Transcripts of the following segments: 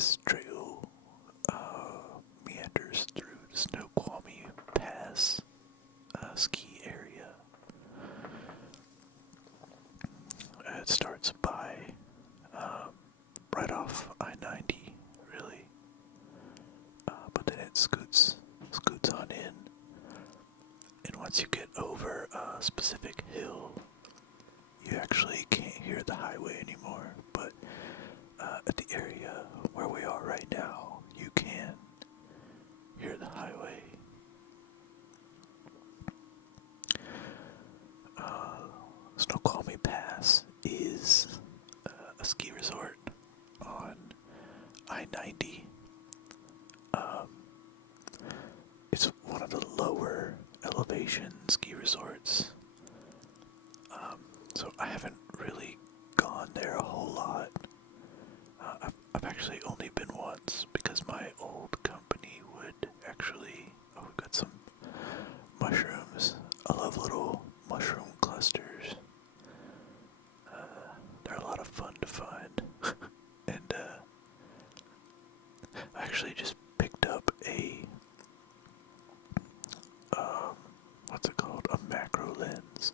this trail meanders through the Snoqualmie Pass ski area. It starts by right off I-90, really, but then it scoots on in, and once you get over a specific hill, you actually can't hear the highway anymore, but at the area where we are right now, you can hear the highway. Snoqualmie Pass is a ski resort on I-90. It's one of the lower elevation ski resorts, so I haven't really gone there a whole lot. I've actually only been once because my old company would actually. Oh, we've got some mushrooms. I love little mushroom clusters. They're a lot of fun to find. And I actually just picked up a what's it called? A macro lens.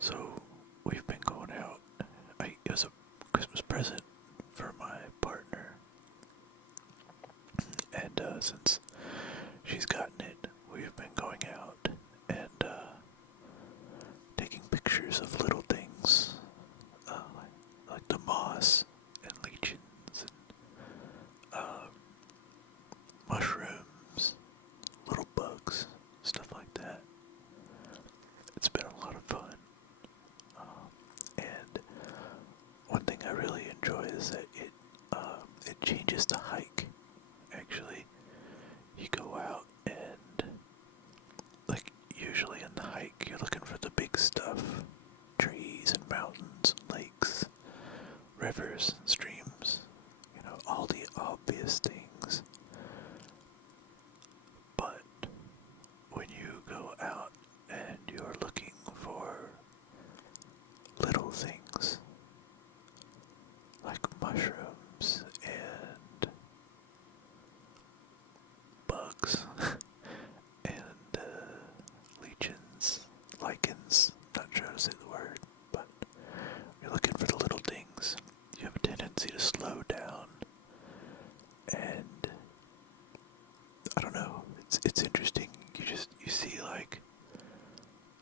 So we've been going out. It was a Christmas present for my partner, and since she's gotten it, we've been going out and taking pictures of little things, like the moss and lichens and mushrooms, little bugs, stuff like that. It's been a lot of fun. And one thing I really enjoy is that it changes the hike. Actually, you go out and, like, usually in the hike you're looking for the big stuff, trees and mountains and lakes, rivers and streams, all the obvious things. But when you go out and you're looking for little things like mushrooms and bugs and lichens, not sure how to say the word, but you're looking for the little things, you have a tendency to slow down, and I don't know, it's interesting. You see like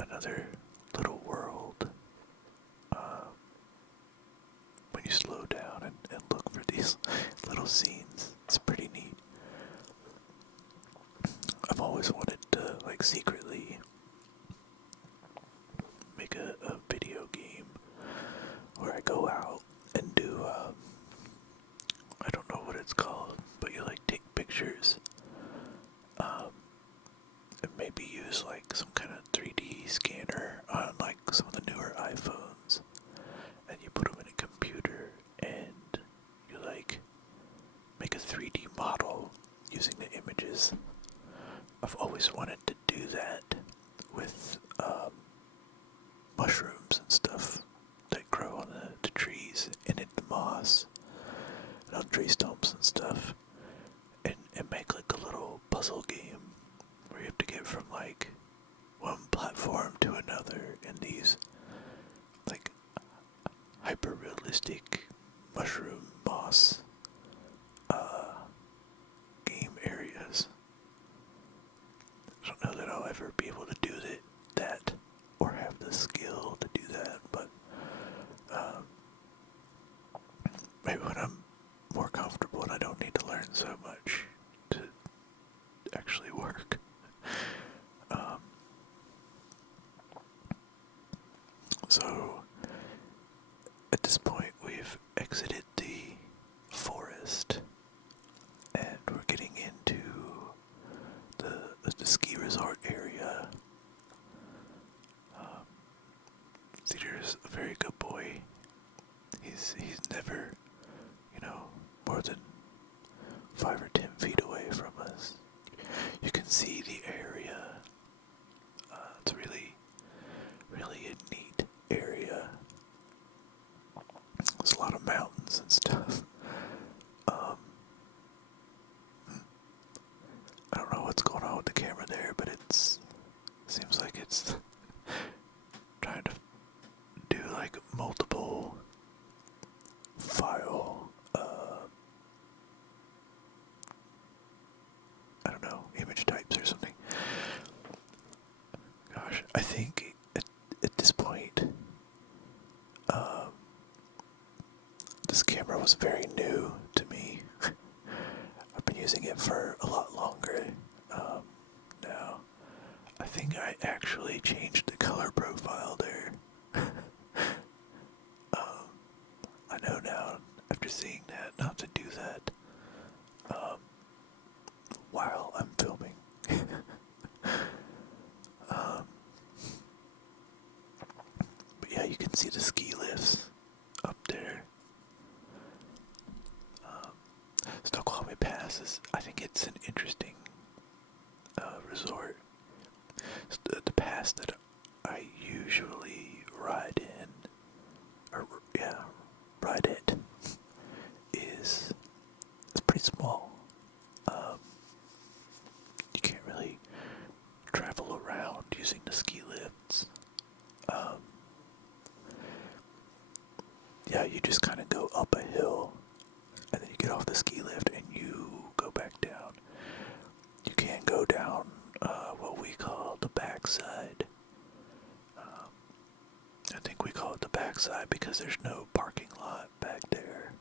another little world when you slow down and look for these little scenes. It's pretty neat. I've always wanted to, like, secretly make a video game where I go out and do I don't know what it's called, but you like take pictures and maybe use like some kind of 3D scanner on like some of the newer iPhones, and you put them in a computer and you like make a 3D model using the images. I've always wanted to do that with mushrooms and stuff that grow on the trees and in the moss and on tree stumps and stuff, and make like a little puzzle game where you have to get from like one platform to another in these like hyper realistic mushroom moss game areas. I don't know that I'll ever be able to do that or have the skill to do that, but maybe when I'm more comfortable and I don't need to learn so much to actually work. So at this point we've exited the forest and we're getting into the ski resort area. Cedar's a very good boy. He's never, more than 5 or 10 feet away from us. You can see the area. It's really, really a neat area. There's a lot of mountains and stuff. this camera was very new to me. I've been using it for a lot longer now. I think I actually changed the color profile there. I know now, after seeing that, not to do that while I'm filming. But yeah, you can see the ski lifts up there. Snoqualmie Pass is, I think it's an interesting resort. The pass that I usually ride in, or yeah, ride it, is it's pretty small. You can't really travel around using the ski lifts. Yeah, you just kind of go up a hill, and then you get off the ski lift and you go back down. You can't go down what we call the backside. I think we call it the backside because there's no parking lot back there.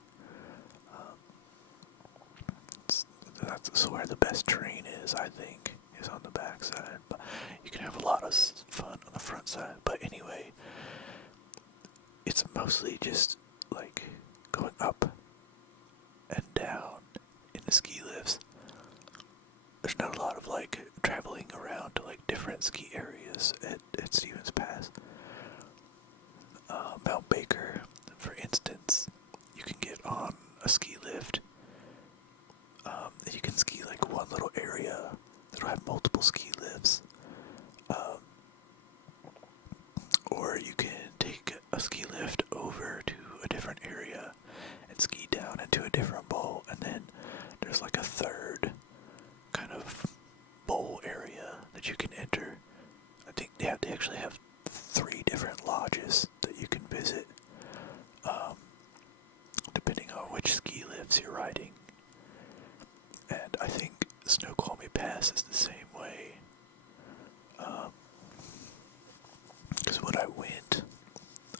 That's where the best terrain is, I think, is on the backside. But you can have a lot of fun on the front side. But anyway, it's mostly just like going up and down in the ski lifts. There's not a lot of like traveling around to like different ski areas at Stevens Pass. Mount Baker, for instance, you can get on a ski lift. And you can ski like one little area that'll have multiple ski lifts. Or you can take a ski lift over to a different area and ski down into a different bowl, and then there's like a third kind of bowl area that you can enter. I think they actually have 3 different lodges that you can visit, depending on which ski lifts you're riding. And I think Snoqualmie Pass is the same way. Because when I went,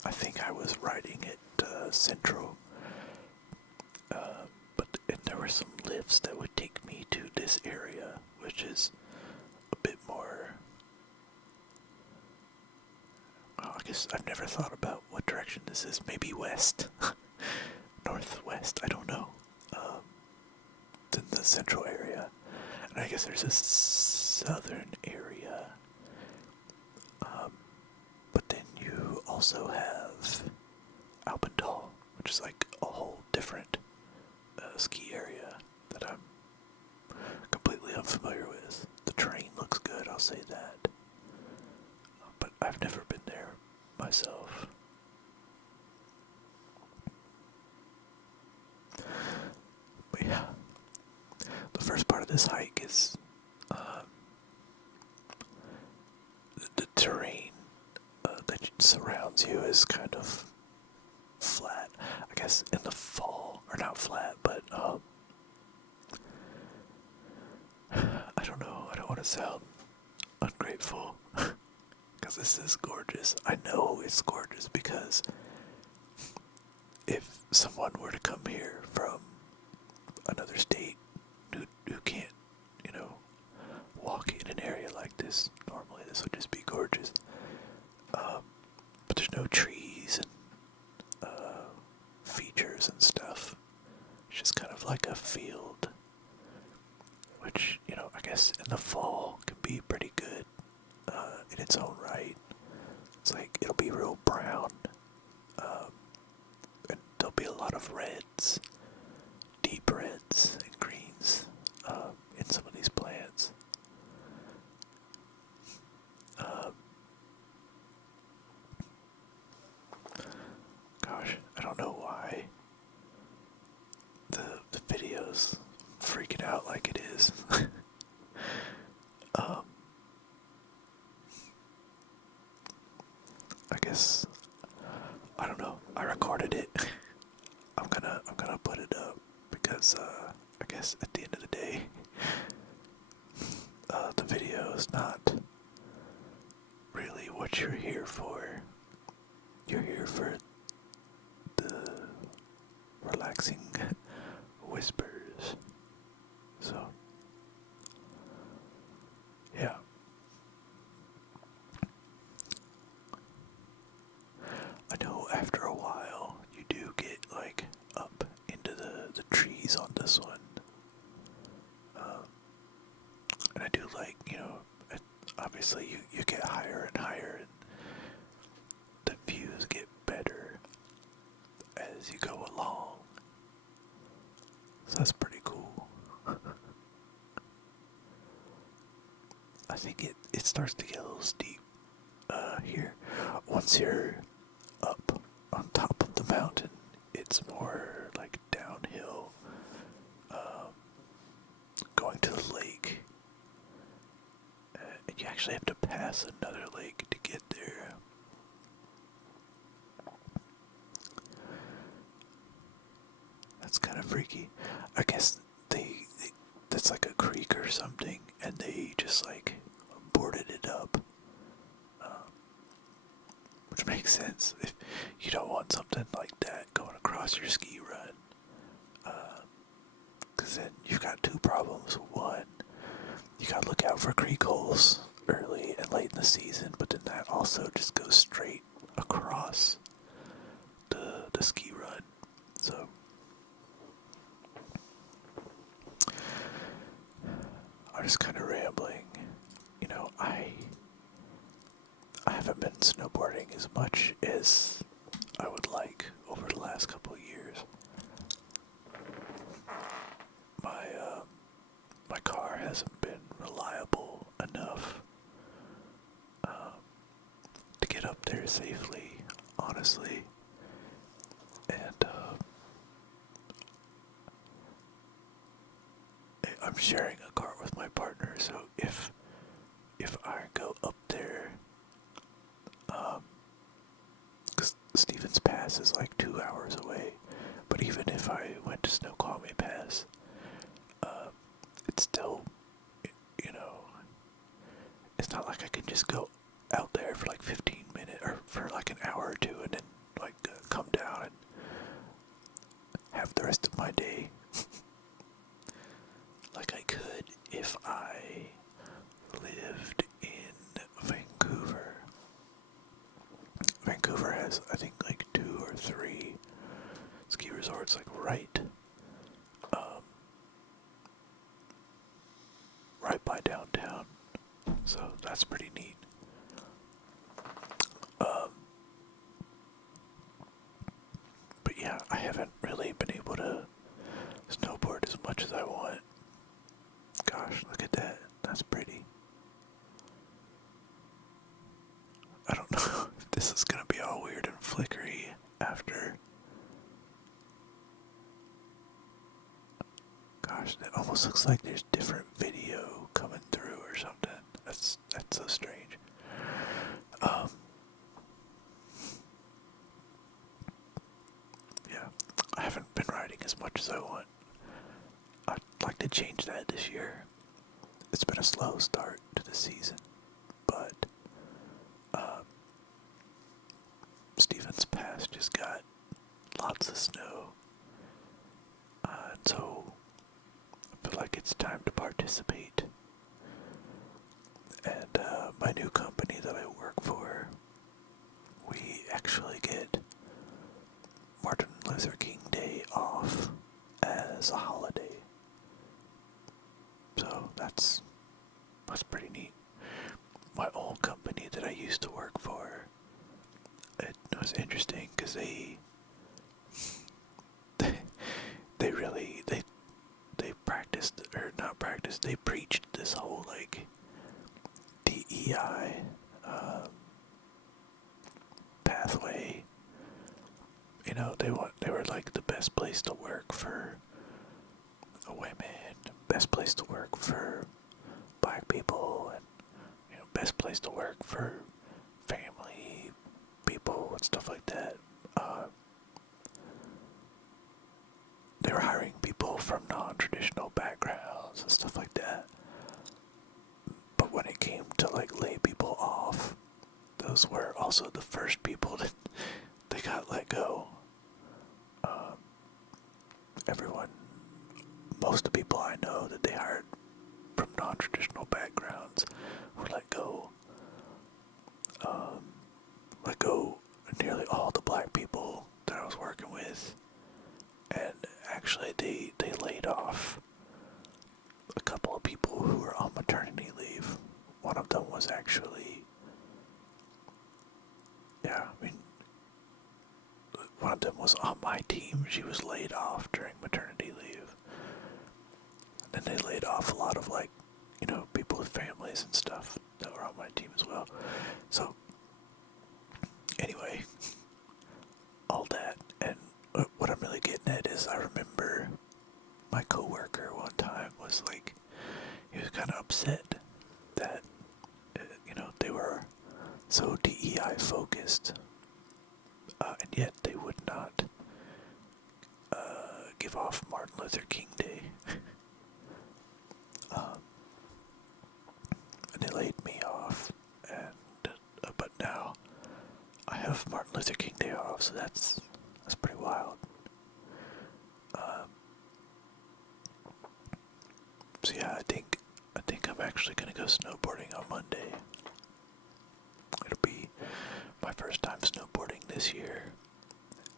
I think I was riding at Central. And there were some lifts that would take me to this area, which is a bit more... Well, I guess I've never thought about what direction this is. Maybe west. Northwest, I don't know. Than the central area. And I guess there's a southern area. But then you also have Alpental, which is like a whole different ski area that I'm completely unfamiliar with. The terrain looks good, I'll say that. But I've never been there myself. But yeah, the first part of this hike is the terrain that surrounds you is kind of flat. I guess in the fall, or not flat, but I don't know, I don't want to sound ungrateful, because this is gorgeous. I know it's gorgeous because if someone were to come here from another state who can't, walk in an area like this, normally this would just be gorgeous. But there's no trees and features and stuff. It's just kind of like a field, which, I guess in the fall can be pretty good in its own right. It's like, it'll be real brown, and there'll be a lot of reds, deep reds and greens in some of these plants. Gosh, I don't know why the video's freaking out like it is. I guess, I don't know, I recorded it. I'm gonna put it up because I guess at the end of the day, the video is not really what you're here for. You're here for the relaxing whispers. So, yeah. I know after a while you do get like up into the trees on this one. Um, and I do like, obviously you get higher and higher and the views get better as you go along. So that's pretty cool. I think it starts to get a little steep here. Once you're up on top of the mountain, it's more like downhill, going to the lake. And you actually have to pass another lake to get there. That's kind of freaky. I guess that's like a creek or something, and they just like boarded it up. Which makes sense if you don't want something like that going across your ski run. Because then you've got two problems. One, you gotta look out for creek holes early and late in the season, but then that also just goes straight across the ski run. So I'm just kind of rambling. I haven't been snowboarding as much as I would like over the last couple of years. My car hasn't been reliable enough to get up there safely, honestly. And I'm sharing a car with my partner, so if I go up there, because Stevens Pass is like 2 hours away, but even if I went to Snoqualmie Pass, it's still, you know, it's not like I can just go out there for like 15 minutes or for like an hour or two and then like come down and have the rest of my day like I could if I lived in Vancouver. Vancouver has, I think, like 2 or 3 ski resorts, like right by downtown. So that's pretty neat. But yeah, I haven't really been able to snowboard as much as I want. Gosh, look at that. That's pretty. I don't know if this is gonna be all weird and flickery after. Gosh, it almost looks like there's different video coming through or something. That's so strange. Yeah, I haven't been riding as much as I want. I'd like to change that this year. It's been a slow start to the season, but Stevens Pass just got lots of snow, so I feel like it's time to participate. And my new company that I work for, we actually get Martin Luther King Day off as a holiday. So that's pretty neat. My old company that I used to work for, it was interesting because they really they practiced, or not practiced, they preached this whole like DEI pathway. They were like the best place to work for women, best place to work for black people, and best place to work for family people and stuff like that. They were hiring people from non-traditional backgrounds and stuff like that. But when it came to like lay people off, those were also the first people that they got let go. everyone, most of the people I know that they hired from non-traditional backgrounds were let go. Let go nearly all the black people that I was working with, and actually they laid off a couple of people who were on maternity leave. One of them was actually, yeah, I mean, one of them was on my team. She was laid off during maternity leave. And they laid off a lot of, like, people with families and stuff that were on my team as well. So, anyway, all that. And what I'm really getting at is I remember my coworker one time was like, he was kind of upset that, they were so DEI focused, and yet they would not give off Martin Luther King Day. And they laid me off, and but now I have Martin Luther King Day off, so that's pretty wild. So yeah, I think I'm actually gonna go snowboarding on Monday. It'll be my first time snowboarding this year,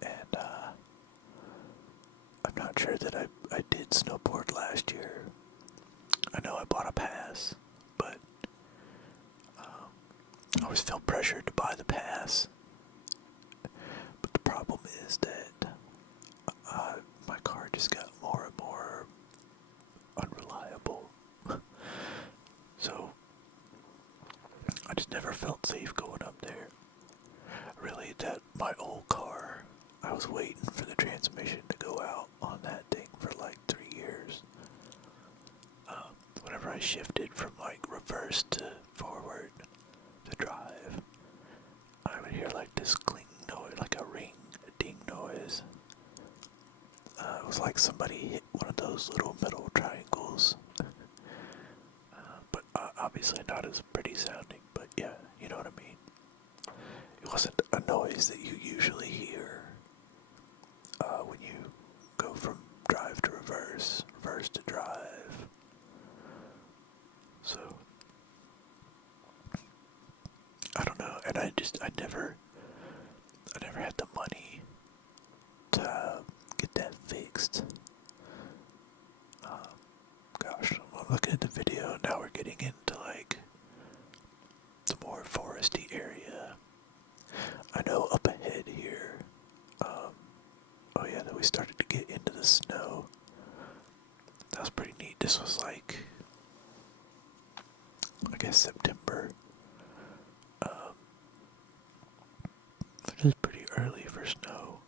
and I'm not sure that I did snowboard last year. I know I bought a pass, but I always felt pressured to buy the pass. But the problem is that my car just got more and more unreliable. So I just never felt safe going up there. Really, that my old car, I was waiting for the transmission to go out on that thing for like 3 years. Whenever I shifted from like reverse to forward to drive, I would hear like this cling noise, like a ring, a ding noise. It was like somebody hit one of those little metal triangles. But obviously not as pretty sounding, but yeah, you know what I mean. It wasn't a noise that you usually hear when you go from drive to reverse, reverse to drive. So, I don't know, and I never had the money to get that fixed. Gosh, I'm looking at the video, now we're getting into like the more foresty area. I know up ahead here, oh yeah, that we started to get into the snow. That was pretty neat. This was like, I guess September, which is pretty early for snow.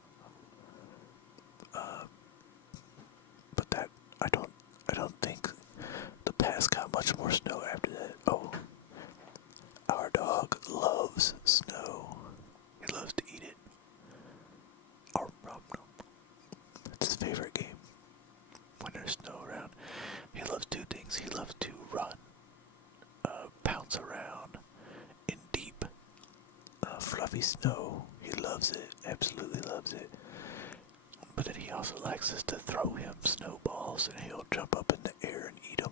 But that, I don't think the pass got much more snow after that. Oh, our dog loves snow. He loves to eat it. It's his favorite game when there's snow around. He loves two things. He loves to run, bounce around in deep, fluffy snow. He loves it, absolutely loves it. But then he also likes us to throw him snowballs, and he'll jump up in the air and eat them.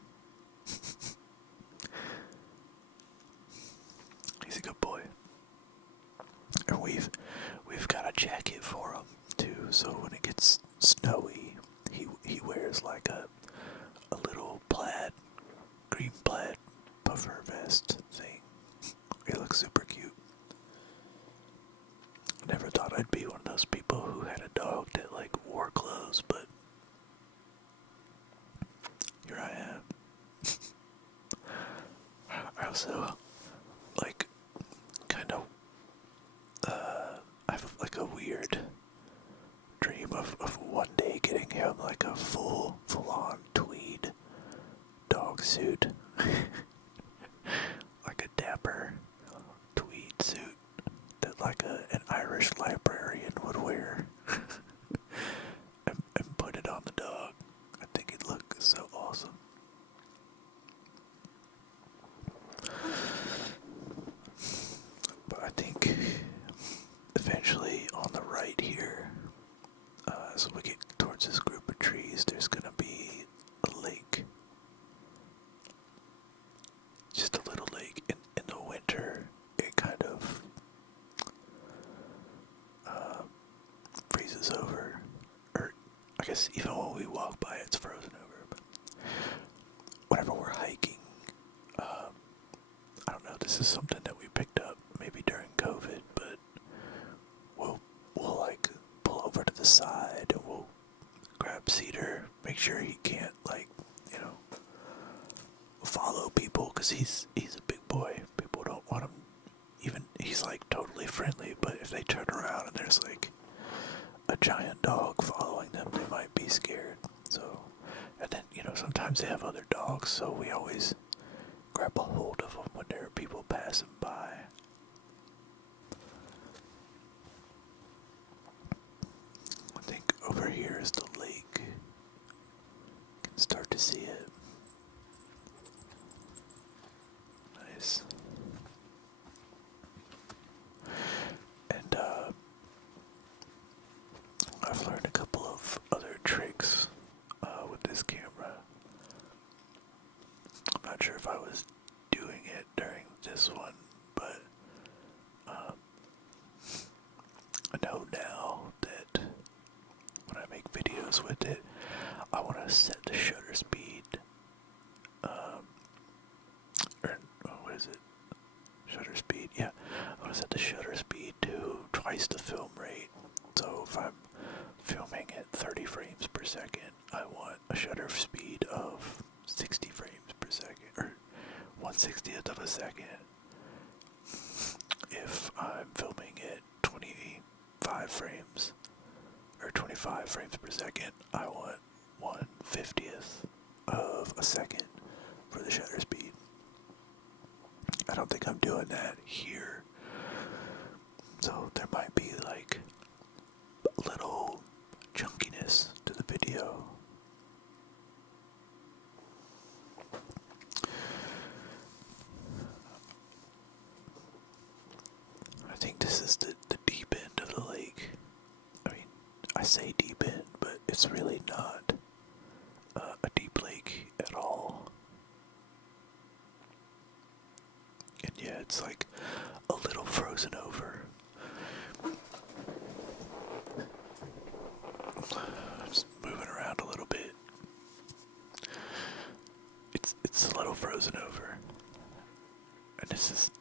He's a good boy. And we've got a jacket for him too, so when it gets snowy, he wears like a little green plaid puffer vest thing. He looks super cute. I never thought I'd be one of those people who had a dog that like wore clothes, but here I am. I also like kind of I have like a weird dream of one day getting him like a full-on tweed dog suit. Like a dapper tweed suit that like an Irish librarian would wear. and put it on the dog. I think it'd look so awesome. But I think eventually on the right here, as we get towards this group of trees, guess even when we walk by, it's frozen over. But whenever we're hiking, I don't know. This is something that we picked up maybe during COVID, but we'll like pull over to the side and we'll grab Cedar, make sure he can't follow people because he's a big boy. People don't want him. Even he's like totally friendly, but if they turn around and there's like a giant dog following them, they might be scared. So, and then sometimes they have other dogs, so we always grab a hold of them when there are people passing by. I think over here is the lake. You can start to see it. Nice. And I've learned a couple of other tricks with this camera. I'm not sure if I was doing it during this one, but I know now that when I make videos with it, I want to set the shutter speed, what is it? Shutter speed, yeah. I want to set the shutter speed to twice the film rate. So if I'm filming at 30 frames per second, I want a shutter speed of 60 frames per second, or 1/60th of a second. If I'm filming at 25 frames, or 25 frames per second, I want 1/50th of a second for the shutter speed. I don't think I'm doing that here. So there might be like a little chunkiness to the video. I think this is the deep end of the lake. I mean, I say deep end, but it's really not a deep lake at all. And yeah, it's like a little frozen over. Just moving around a little bit. It's a little frozen over. And this is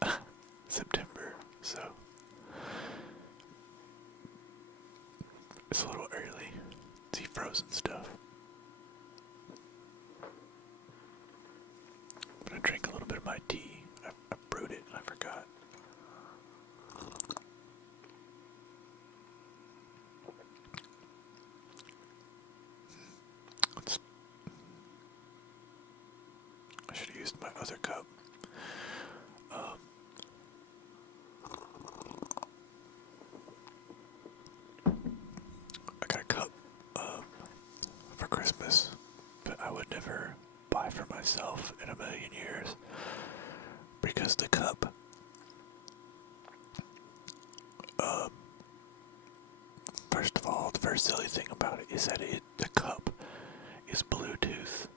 September, so it's a little early to see frozen stuff. I'm gonna drink a little bit of my tea. I brewed it and I forgot. I should have used my other cup. I got a cup for Christmas, but I would never buy for myself in a million years because the cup, first of all, the first silly thing about it is that the cup is Bluetooth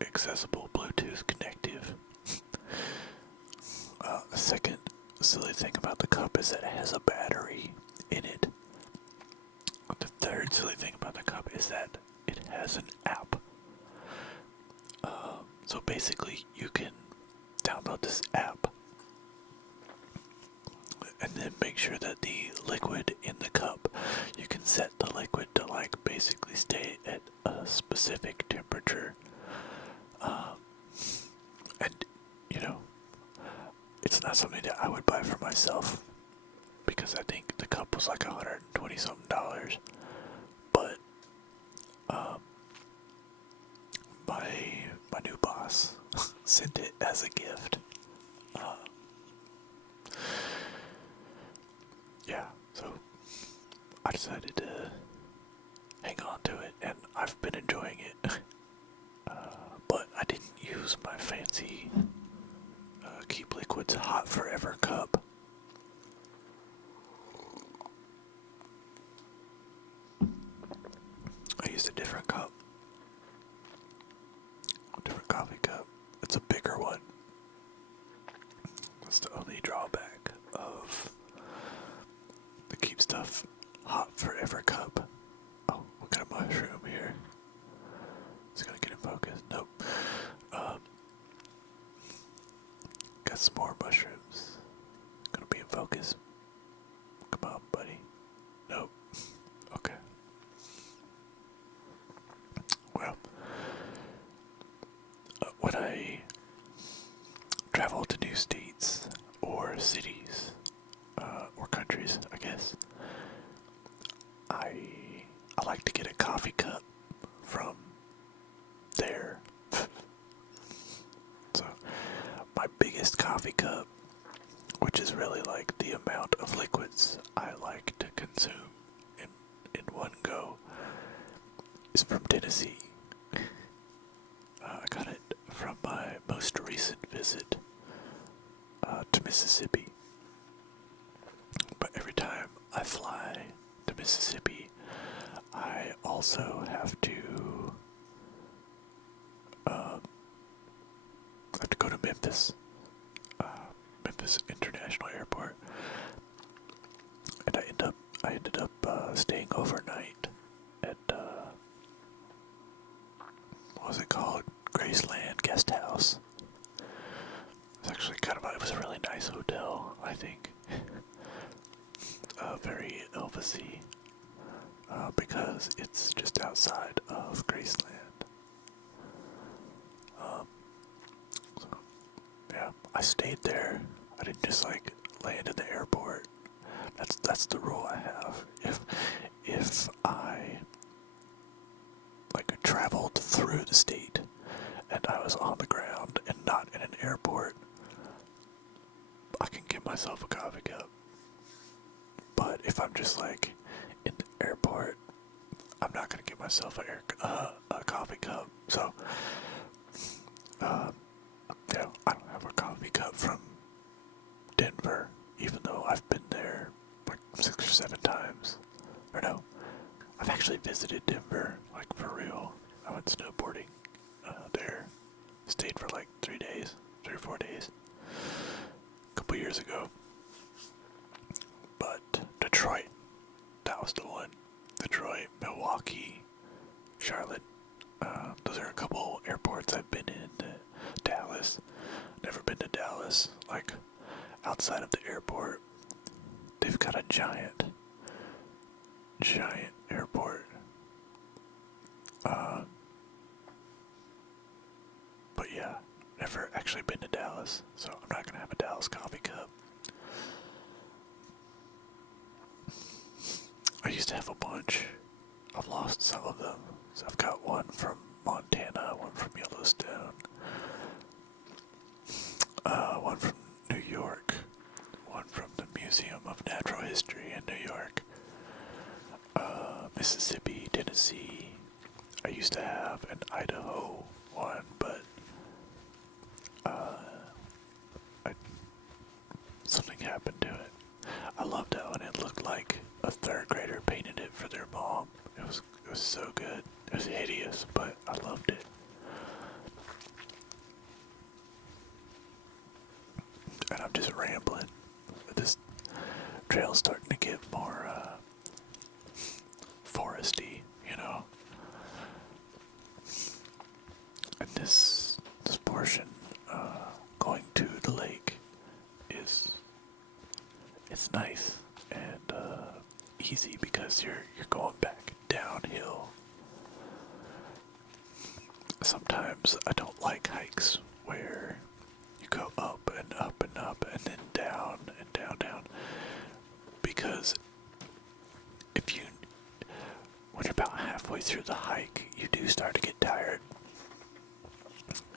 accessible, Bluetooth connective. The second silly thing about the cup is that it has a battery in it. The third silly thing about the cup is that it has an app. So basically, you can download this app and then make sure that the liquid in the cup, you can set the liquid to like basically stay at a specific temperature. And it's not something that I would buy for myself because I think the cup was like $120 something. But my new boss sent it as a gift. Yeah, so I decided to hang on to it, and I've been enjoying it. But I didn't use my fancy Keep Liquids Hot Forever cup. I used a different cup. A different coffee cup. It's a bigger one. That's the only drawback of the Keep Stuff Hot Forever cup. Oh, mushroom here. It's gonna get in focus. Nope. Um, got some more mushrooms. Gonna be in focus. Come on, buddy. Nope. Okay. Well, when I travel to new states or cities or countries, I guess, I like to get a coffee cup from there. So my biggest coffee cup, which is really like the amount of liquids I like to consume in one go, is from Tennessee. I got it from my most recent visit to Mississippi. But every time I fly to Mississippi, I also have to go to Memphis, Memphis International Airport, and I ended up staying overnight at what was it called? Graceland Guest House. It's actually it was a really nice hotel, I think. Very Elvisy, because it's just outside of Graceland. So, yeah, I stayed there. I didn't just like land in the airport. That's the rule I have. If I like traveled through the state and I was on the ground and not in an airport, I can get myself a coffee cup. But if I'm just like in the airport, I'm not gonna get myself a coffee cup. So, I don't have a coffee cup from Denver, even though I've been there like 6 or 7 times. Or no, I've actually visited Denver, like for real. I went snowboarding there. Stayed for like 3 days, 3 or 4 days, a couple years ago. But Detroit, that was the one. Detroit, Milwaukee, Charlotte. Those are a couple airports I've been in. Dallas. Never been to Dallas. Like, outside of the airport, they've got a giant airport. But yeah, never actually been to Dallas, so I'm not gonna have a Dallas coffee cup. I used to have a bunch. I've lost some of them. So I've got one from Montana, one from Yellowstone, one from New York, one from the Museum of Natural History in New York, Mississippi, Tennessee. I used to have an Idaho one, but something happened to it. I loved that one. It looked like a 3rd grader painted it for their mom. It was so good. It was hideous, but I loved it. And I'm just rambling. This trail's starting to get more foresty, you know. And this portion going to the lake it's nice and easy because you're going back downhill. Sometimes I don't like hikes where you go up and up and up and then down and down, because when you're about halfway through the hike, you do start to get tired.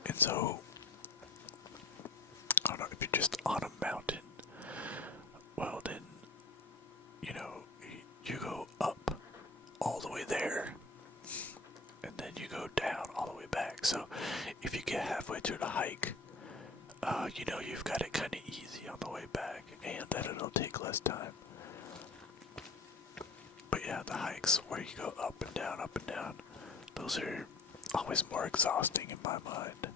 And so, I don't know, if you're just on a mountain, well then, you go up all the way there, and then you go down all the way back. So, if you get halfway through the hike, you've got it kind of easy on the way back, and that it'll take less time. But yeah, the hikes where you go up and down, those are always more exhausting in my mind.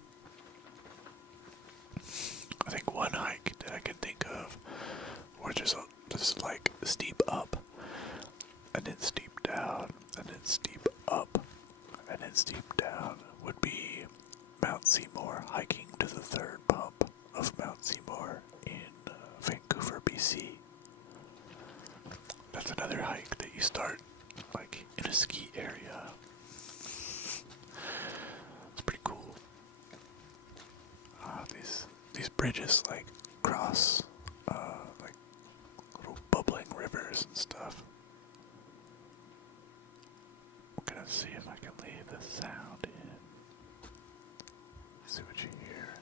I think one hike that I can think of where there's like steep up, and then steep down, and then steep up, and then steep down would be Mount Seymour, hiking to the third pump of Mount Seymour in Vancouver, BC. That's another hike that you start like in a ski area. It's pretty cool. These bridges like cross like little bubbling rivers and stuff. I'm gonna see if I can leave the sound in. See what you hear.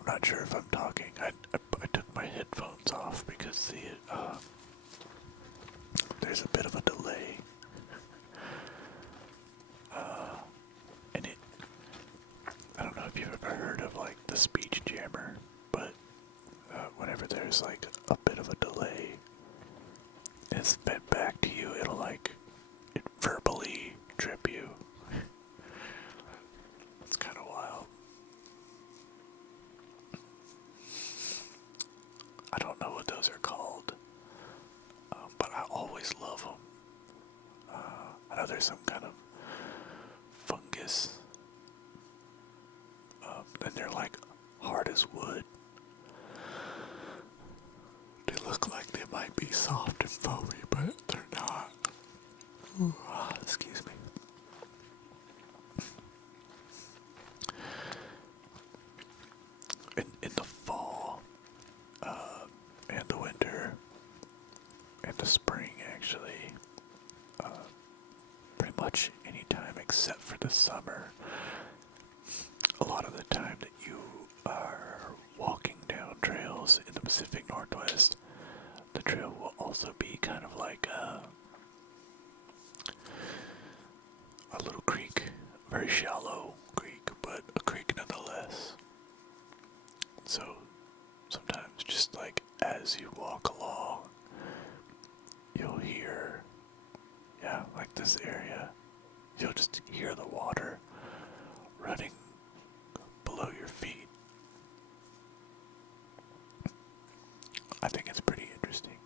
I'm not sure if I'm talking. I took my headphones off because there's a bit of a delay. And I don't know if you've ever heard of like the speech jammer, but whenever there's like a bit of a delay, and it's fed back to you, it'll like, it verbally trip you. It's kind of wild. I don't know what those are called, but I always love them. I know there's some kind of fungus, and they're like hard as wood. They look like they might be soft and foamy, but they're not. Ooh, excuse me. In the fall, and the winter, and the spring, actually, pretty much any time except for the summer, a lot of the time that you are walking down trails in the Pacific Northwest, the trail will also be kind of like a little creek, a very shallow creek, but a creek nonetheless. So sometimes just like as you walk along, you'll hear, yeah, like this area, you'll just hear the water running below your feet. I think it's pretty interesting.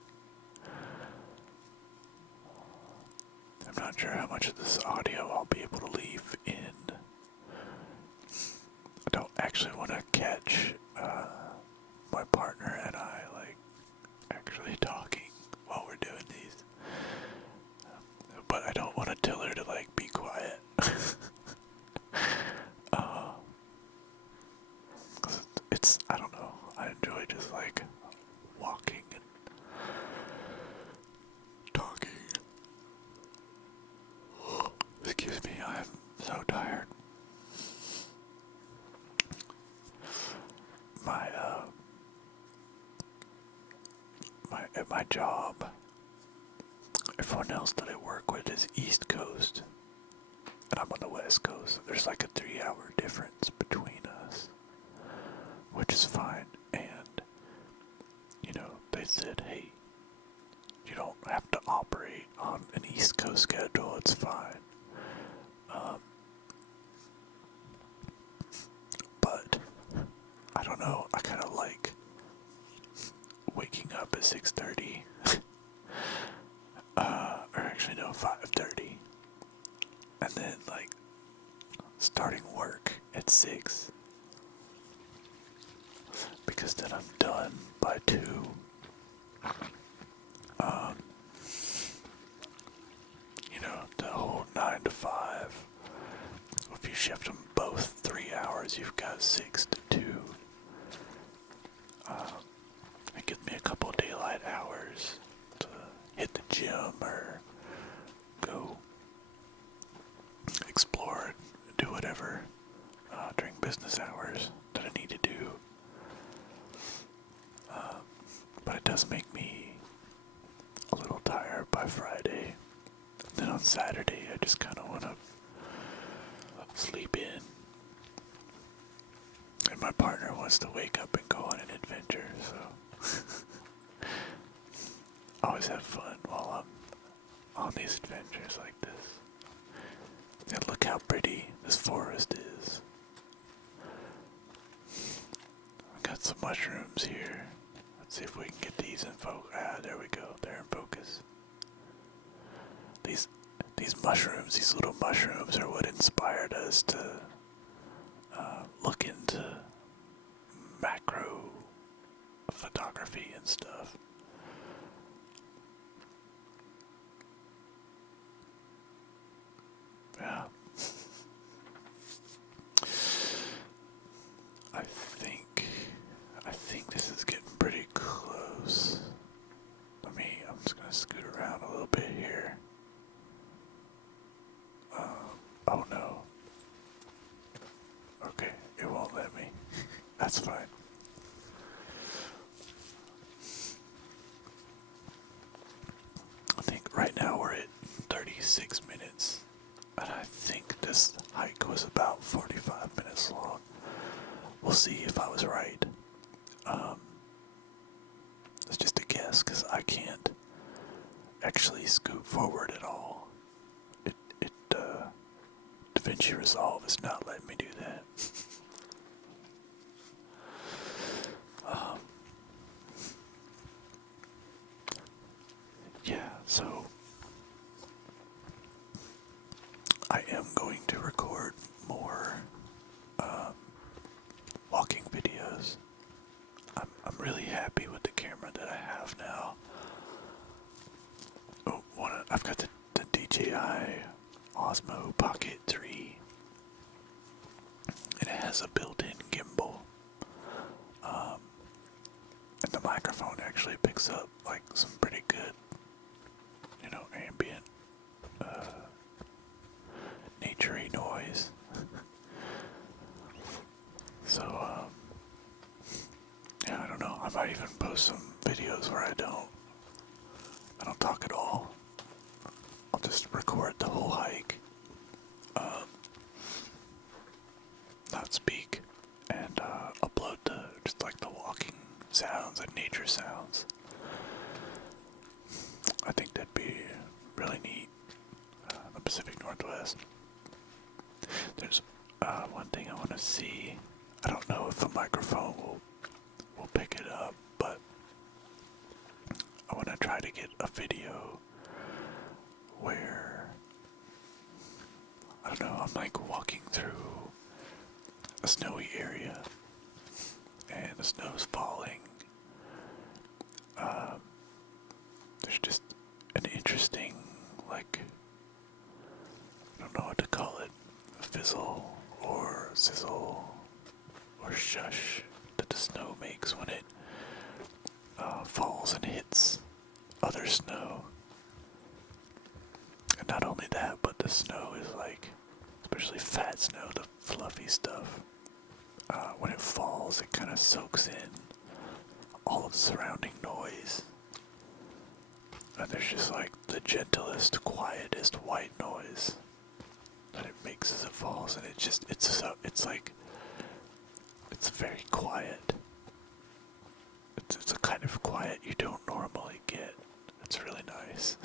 I'm not sure how much of this audio I'll be able to leave in. I don't actually want to catch my partner and I like actually talking while we're doing these, but I don't want to tell her to like be quiet. 'Cause it's, I don't know, I enjoy just like walking and talking. Excuse me, I'm so tired. At my job, everyone else that I work with is East Coast, and I'm on the West Coast. There's like a 3-hour difference between us, which is fine. And, you know, they said, hey, you don't have to operate on an East Coast schedule, it's fine. But, I don't know, I kind of like waking up at 6:30, or actually no, 5:30, and then like starting work at 6, because then I'm done by 2. You know, the whole 9 to 5. If you shift them both 3 hours, you've got 6 to 2. It gives me a couple of daylight hours to hit the gym or go explore and do whatever during business hours that I need to do. But it does make me a little tired by Friday. And then on Saturday, I just kind of want to sleep in. And my partner wants to wake up and go on an adventure, so I always have fun while I'm on these adventures like this. And look how pretty this forest is. I've got some mushrooms here. Let's see if we can get these in focus. Ah, there we go. They're in focus. these mushrooms, these little mushrooms, are what inspired us to look into macro photography and stuff. Yeah. I think this is getting pretty close. I'm just gonna scoot around a little bit here. Oh no. Okay, it won't let me. That's fine. I think right now we're at 36 minutes. And I think this hike was about 45 minutes long. We'll see if I was right. It's just a guess because I can't actually scoot forward at all. DaVinci Resolve is not letting me do that. Yeah, so I am going to record more walking videos. I'm really happy with the camera that I have now. Oh, I've got the DJI Osmo Pocket 3, and it has a built-in gimbal. And the microphone actually picks up like some pretty good, ambient, naturey noise. So, yeah, I don't know. I might even post some videos where I don't talk at all. I'll just record the whole hike, not speak, and upload just like the walking sounds and nature sounds. I think that'd be really neat. The Pacific Northwest. There's one thing I want to see. I don't know if the microphone will pick it up, but I want to try to get a video where, I don't know, I'm like walking through a snowy area and the snow's falling. There's just an interesting, like, I don't know what to call it, fizzle or sizzle or shush that the snow makes when it falls and hits other snow. And not only that, but the snow is like, especially fat snow, the fluffy stuff. When it falls, it kind of soaks in all of the surrounding noise. And there's just like the gentlest, quietest white noise that it makes as it falls, and it's very quiet. It's a kind of quiet you don't normally get. It's really nice.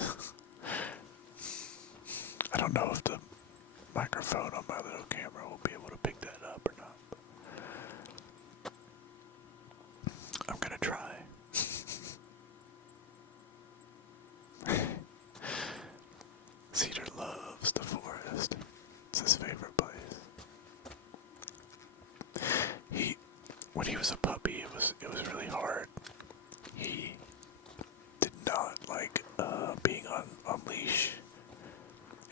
I don't know if the microphone on my little camera will be able to pick that up or not. I'm gonna try. Cedar loves the forest. It's his favorite place. When he was a puppy, it was really hard. He did not like being on leash,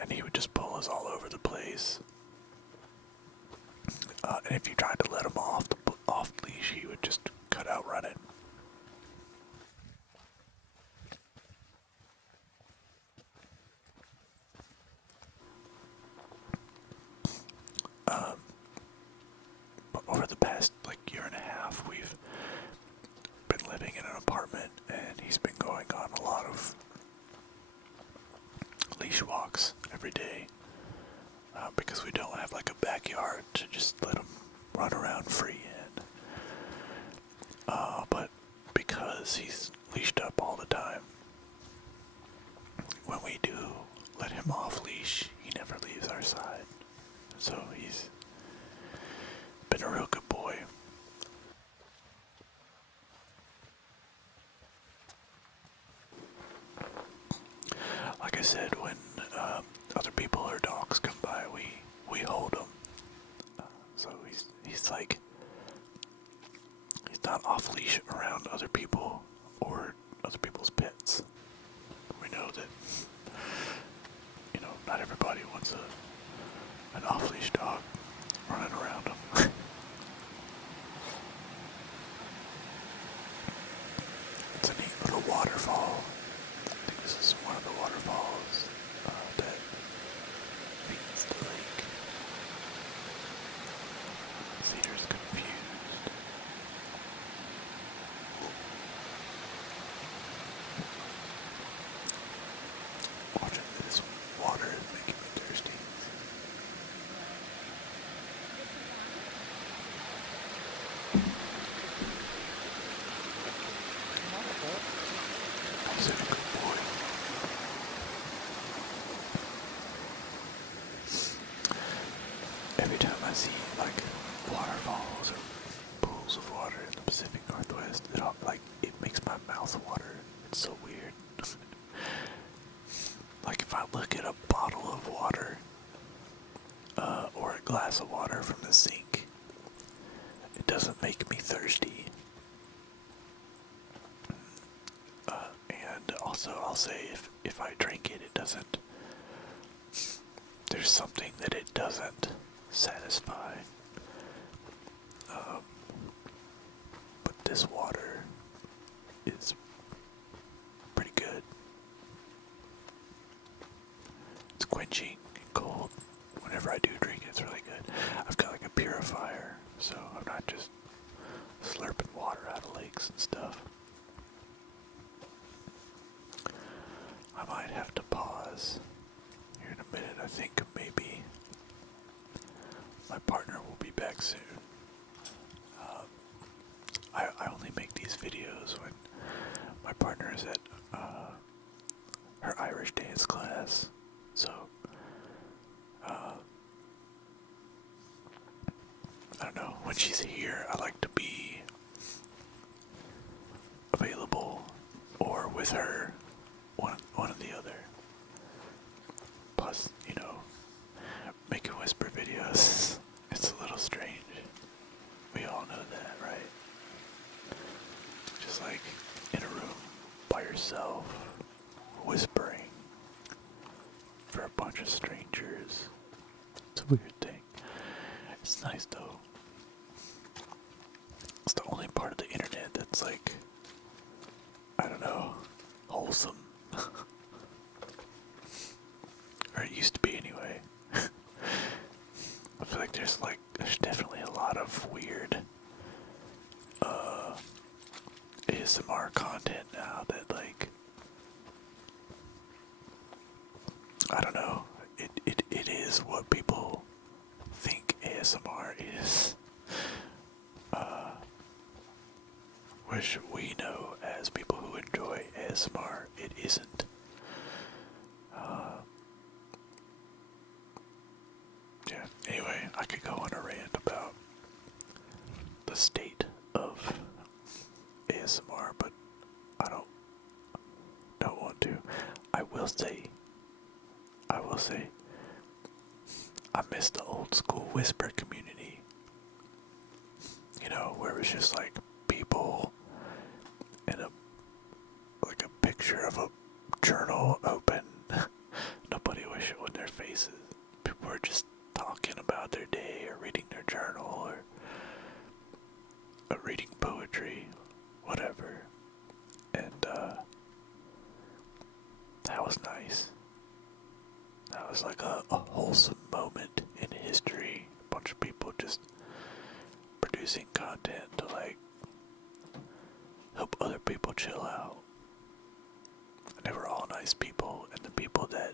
and he would just pull us all over the place. And if you tried to let him off leash, he would just cut out running. But over the past year and a half, we've been living in an apartment, and he's been going on a lot of leash walks every day, because we don't have like a backyard to just let him run around free in. But because he's leashed up all the time, when we do let him off leash, he never leaves our side. So he's been a real good boy. Like I said, when other people or dogs come by, we hold him. So he's like, he's not off leash around other people or other people's pets. We know that, not everybody wants an off leash dog running around them. It's a neat little waterfall. I think this is one of the waterfalls that feeds the lake. Cedar's confused. Watching this water is making me thirsty. He's a good boy. Every time I see like waterfalls or pools of water in the Pacific Northwest, it makes my mouth water. It's so weird. Like if I look at a bottle of water or a glass of water from the sink, it doesn't make me thirsty. And also I'll say if I drink it, it doesn't, there's something that it doesn't satisfy. But this water is pretty good. It's quenching and cold. Whenever I do drink it, it's really good. I've got like a purifier, so I'm not just slurping water out of lakes and stuff. I might have to pause here in a minute. I think maybe my partner will be back soon. I only make these videos when my partner is at her Irish dance class, so I don't know, when she's here I like to be available or with her, one or the other. Plus, making whisper videos, it's a little strange. We all know that, right? Just like in a room by yourself, whispering for a bunch of strangers. It's a weird thing. It's nice though. It's the only part of the internet that's like, I don't know, wholesome. Or it used to be anyway. I feel like there's definitely a lot of weird ASMR content now that I don't know, it is what people think ASMR is. Which we know as people who enjoy ASMR, it isn't. Yeah, anyway, I could go on a rant about the state of ASMR, but I don't want to. I will say, I miss the old school whisper community. Where it was just like people in a picture of a journal open. Nobody was showing their faces. People were just talking about their day or reading their journal or reading poetry, whatever. And that was nice. That was like a wholesome moment in history. A bunch of people just producing content to help other people chill out. And they were all nice people, and the people that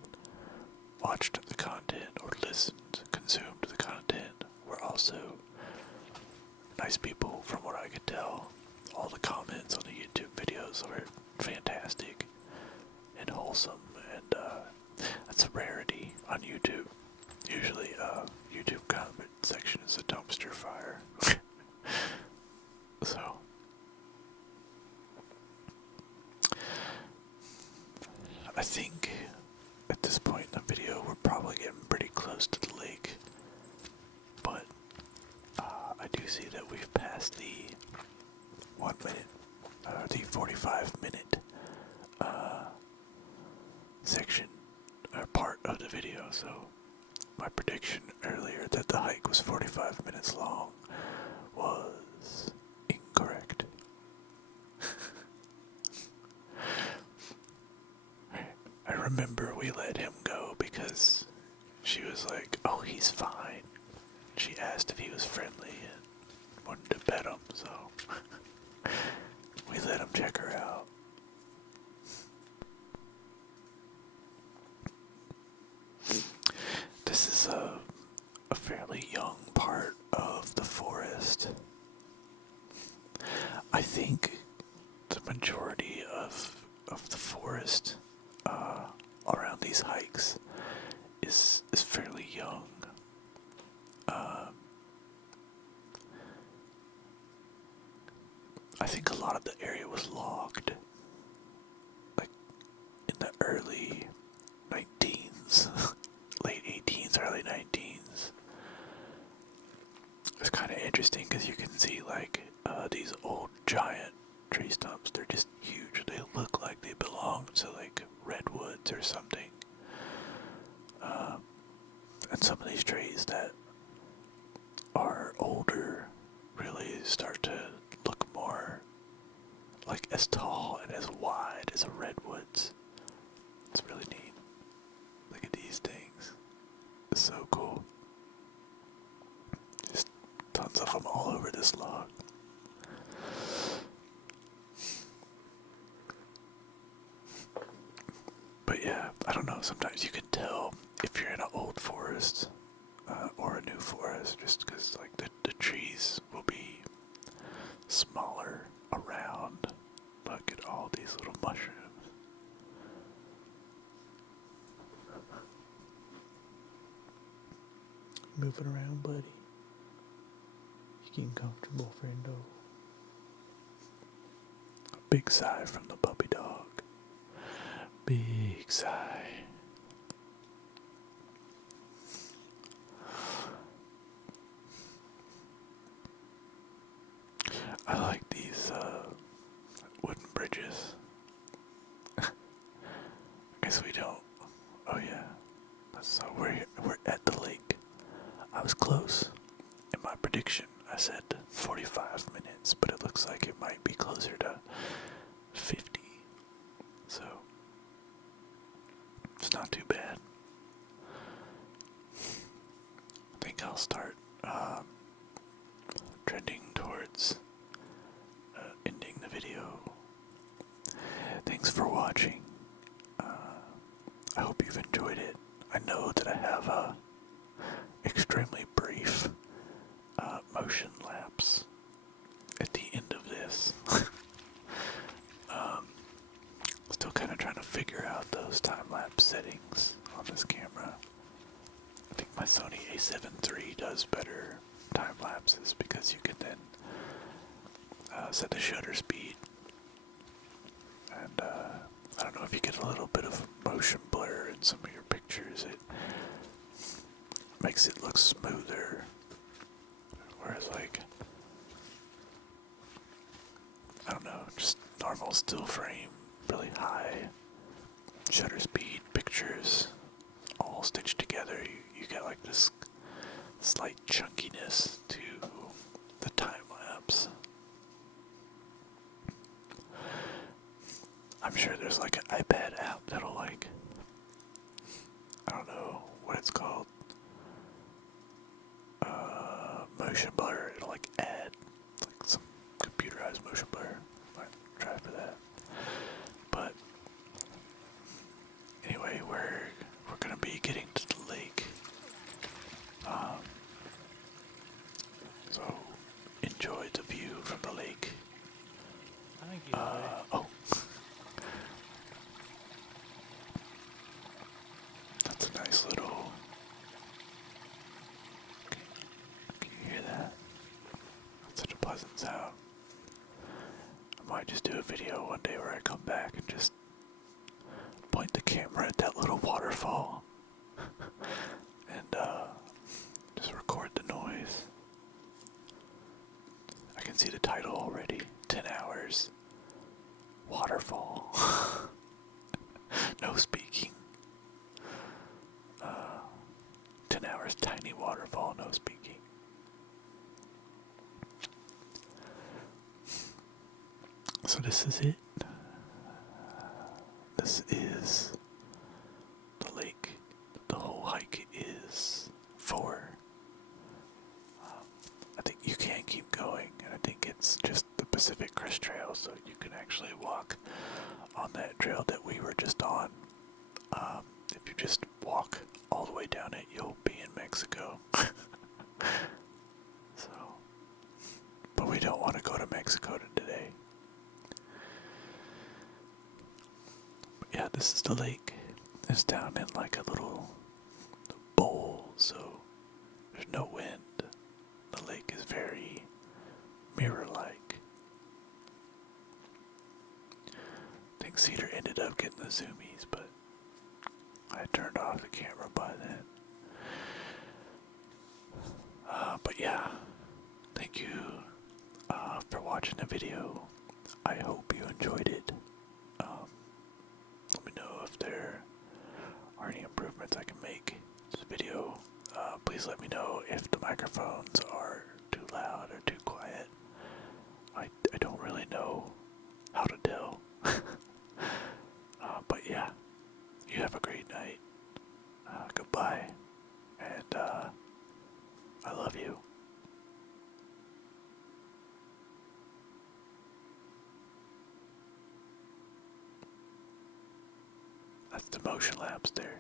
watched the content or listened, consumed the content were also nice people from what I could tell. All the comments on the YouTube videos were fantastic and wholesome, and that's a rarity on YouTube. Usually, YouTube comment section is a dumpster fire. So, I think at this point in the video, we're probably So, my prediction earlier that the hike was 45 minutes long was incorrect. I remember we let him go because she was like, oh, he's fine. She asked if he was friendly and wanted to pet him, so we let him check her out. This is a fairly young part of the forest. I think the majority of the forest around these hikes is fairly young. I think a lot of the area was logged, like in the early 19s, late 18s, early 19s. It's kind of interesting because you can see like these old giant tree stumps. They're just huge. They look like they belong to like redwoods or something. And some of these trees that are older really start to look more like as tall and as wide as a redwoods. It's really neat. Look at these things. It's so cool. Just tons of them all over this log. But yeah, I don't know, sometimes you can tell if you're in an old forest or a new forest just because like the trees will be smaller around. Look at all these little mushrooms. Moving around, buddy. You getting comfortable, friendo? A big sigh from the puppy dog. Big sigh. I like these wooden bridges. I guess we don't. Oh yeah. So we're at the lake. I was close. In my prediction, I said 45 minutes, but it looks like it might be closer to 50. So it's not too bad. I think I'll start trending towards ending the video. Thanks for watching. I hope you've enjoyed it. I know that I have a extremely brief motion lapse at the end of this. Still kind of trying to figure out those time-lapse settings on this camera. I think my Sony a7 III does better time lapses because you can then set the shutter speed, and I don't know if you get a little bit of motion blur in some of your pictures. It makes it look smoother, whereas like I don't know, just normal still frame, really high shutter speed pictures all stitched together, you get like this slight chunkiness to the time lapse. I'm sure there's like an iPad app that'll like, I don't know what it's called, motion blur. It'll like add like some computerized motion blur. Might try for that. But anyway, we're gonna be getting to the lake. So enjoy the view from the lake. Thank you. Oh. That's a nice little. Can you hear that? That's such a pleasant sound. I might just do a video one day where I come back and just point the camera at that little waterfall and just record the noise. I can see the title already. 10 hours. Waterfall. No speaking. hours. Tiny waterfall, no speaking. So this is it. This is the lake. The whole hike is for. I think you can keep going, and I think it's just the Pacific Crest Trail, so you can actually walk on that trail that we were just on. If you just walk all the way down it, you'll be in Mexico. So, but we don't want to go to Mexico today. But yeah, this is the lake. It's down in like a little bowl, so there's no wind. The lake is very mirror-like. I think Cedar ended up getting the zoomies, but I turned off the camera by then. But yeah, thank you for watching the video. I hope you enjoyed it. Let me know if there are any improvements I can make to this video. Please let me know if the microphones are too loud or too quiet. I don't really know how to tell. But yeah, you have a great night. Goodbye. And I love you. That's the motion lapse there.